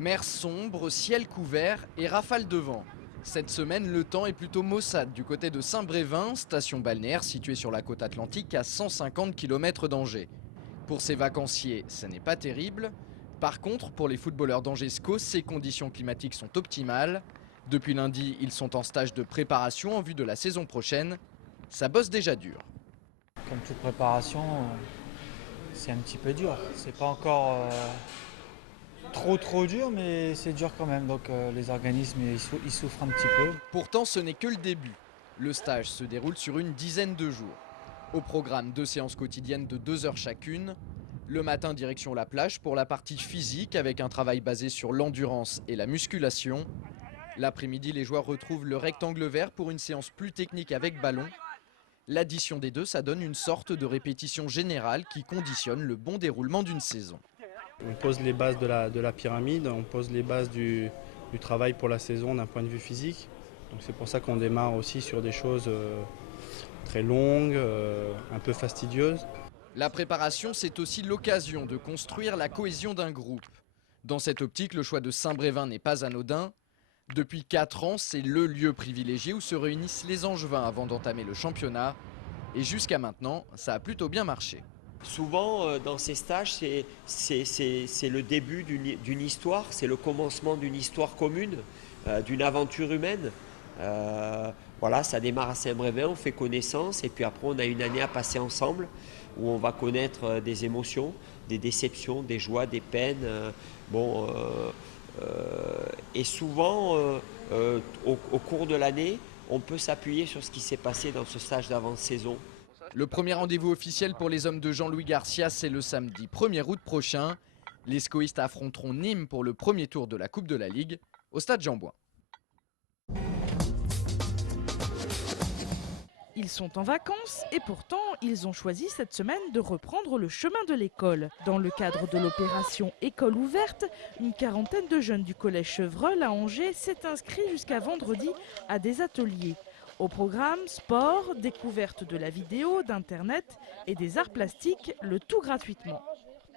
Mer sombre, ciel couvert et rafale de vent. Cette semaine, le temps est plutôt maussade du côté de Saint-Brévin, station balnéaire située sur la côte atlantique à 150 km d'Angers. Pour ces vacanciers, ce n'est pas terrible. Par contre, pour les footballeurs d'Angesco, ces conditions climatiques sont optimales. Depuis lundi, ils sont en stage de préparation en vue de la saison prochaine. Ça bosse déjà dur. Comme toute préparation, c'est un petit peu dur. C'est pas encore trop dur, mais c'est dur quand même. Donc les organismes ils souffrent un petit peu. Pourtant, ce n'est que le début. Le stage se déroule sur une dizaine de jours. Au programme, 2 séances quotidiennes de 2 heures chacune. Le matin, direction la plage pour la partie physique avec un travail basé sur l'endurance et la musculation. L'après-midi, les joueurs retrouvent le rectangle vert pour une séance plus technique avec ballon. L'addition des deux, ça donne une sorte de répétition générale qui conditionne le bon déroulement d'une saison. On pose les bases de la pyramide, on pose les bases du travail pour la saison d'un point de vue physique. Donc c'est pour ça qu'on démarre aussi sur des choses très longues, un peu fastidieuses. La préparation, c'est aussi l'occasion de construire la cohésion d'un groupe. Dans cette optique, le choix de Saint-Brévin n'est pas anodin. Depuis 4 ans, c'est le lieu privilégié où se réunissent les Angevins avant d'entamer le championnat. Et jusqu'à maintenant, ça a plutôt bien marché. Souvent, dans ces stages, c'est le début d'une histoire, c'est le commencement d'une histoire commune, d'une aventure humaine. Voilà, ça démarre à Saint-Brévin, on fait connaissance et puis après on a une année à passer ensemble où on va connaître des émotions, des déceptions, des joies, des peines. Et souvent, au cours de l'année, on peut s'appuyer sur ce qui s'est passé dans ce stage d'avant-saison. Le premier rendez-vous officiel pour les hommes de Jean-Louis Garcia, c'est le samedi 1er août prochain. Les scoïstes affronteront Nîmes pour le premier tour de la Coupe de la Ligue au stade Jean-Bouin. Ils sont en vacances et pourtant, ils ont choisi cette semaine de reprendre le chemin de l'école. Dans le cadre de l'opération École ouverte, une quarantaine de jeunes du collège Chevreul à Angers s'est inscrit jusqu'à vendredi à des ateliers. Au programme, sport, découverte de la vidéo, d'internet et des arts plastiques, le tout gratuitement.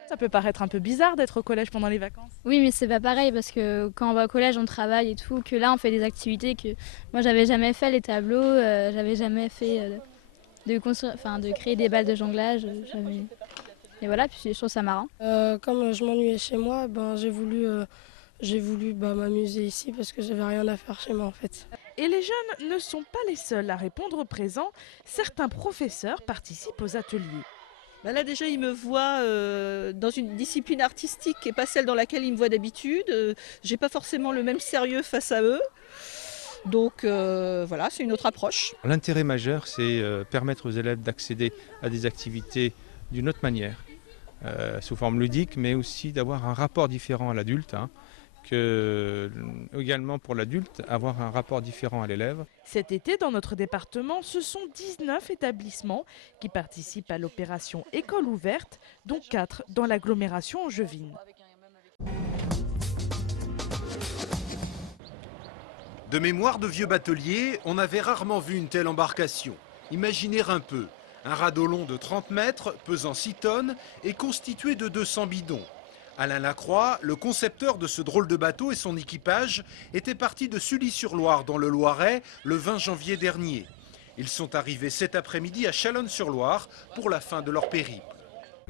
Ça peut paraître un peu bizarre d'être au collège pendant les vacances. Oui, mais c'est pas pareil parce que quand on va au collège, on travaille et tout, que là on fait des activités que moi j'avais jamais fait, les tableaux, j'avais jamais fait de créer des balles de jonglage, jamais. Et voilà, puis je trouve ça marrant. Comme je m'ennuyais chez moi, j'ai voulu m'amuser ici parce que j'avais rien à faire chez moi en fait. Et les jeunes ne sont pas les seuls à répondre présent. Certains professeurs participent aux ateliers. Là déjà, ils me voient dans une discipline artistique qui n'est pas celle dans laquelle ils me voient d'habitude. J'ai pas forcément le même sérieux face à eux. Donc voilà, c'est une autre approche. L'intérêt majeur, c'est permettre aux élèves d'accéder à des activités d'une autre manière, sous forme ludique, mais aussi d'avoir un rapport différent à l'adulte. Que également pour l'adulte, avoir un rapport différent à l'élève. Cet été, dans notre département, ce sont 19 établissements qui participent à l'opération École ouverte, dont 4 dans l'agglomération angevine. De mémoire de vieux bateliers, on avait rarement vu une telle embarcation. Imaginez un peu, un radeau long de 30 mètres, pesant 6 tonnes et constitué de 200 bidons. Alain Lacroix, le concepteur de ce drôle de bateau et son équipage, étaient partis de Sully-sur-Loire dans le Loiret le 20 janvier dernier. Ils sont arrivés cet après-midi à Chalonnes-sur-Loire pour la fin de leur périple.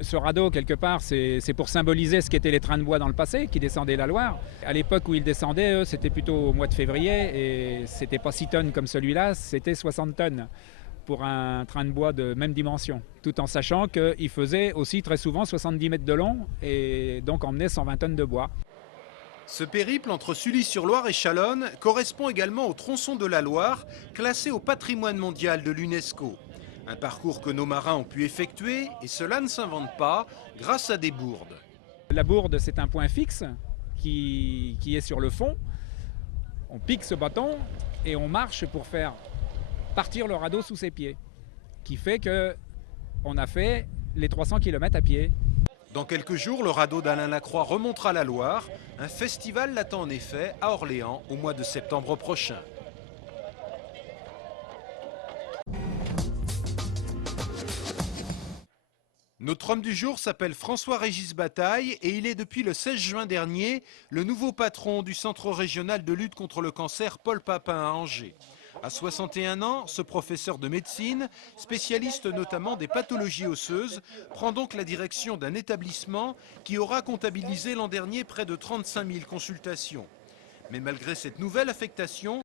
Ce radeau, quelque part, c'est pour symboliser ce qu'étaient les trains de bois dans le passé, qui descendaient la Loire. À l'époque où ils descendaient, c'était plutôt au mois de février, et c'était pas 6 tonnes comme celui-là, c'était 60 tonnes. Pour un train de bois de même dimension, tout en sachant qu'il faisait aussi très souvent 70 mètres de long et donc emmenait 120 tonnes de bois. Ce périple entre Sully-sur-Loire et Chalonnes correspond également au tronçon de la Loire, classé au patrimoine mondial de l'UNESCO. Un parcours que nos marins ont pu effectuer, et cela ne s'invente pas, grâce à des bourdes. La bourde, c'est un point fixe qui est sur le fond. On pique ce bâton et on marche pour faire partir le radeau sous ses pieds, qui fait qu'on a fait les 300 km à pied. Dans quelques jours, le radeau d'Alain Lacroix remontera la Loire. Un festival l'attend en effet à Orléans au mois de septembre prochain. Notre homme du jour s'appelle François-Régis Bataille et il est depuis le 16 juin dernier le nouveau patron du Centre régional de lutte contre le cancer Paul Papin à Angers. À 61 ans, ce professeur de médecine, spécialiste notamment des pathologies osseuses, prend donc la direction d'un établissement qui aura comptabilisé l'an dernier près de 35 000 consultations. Mais malgré cette nouvelle affectation,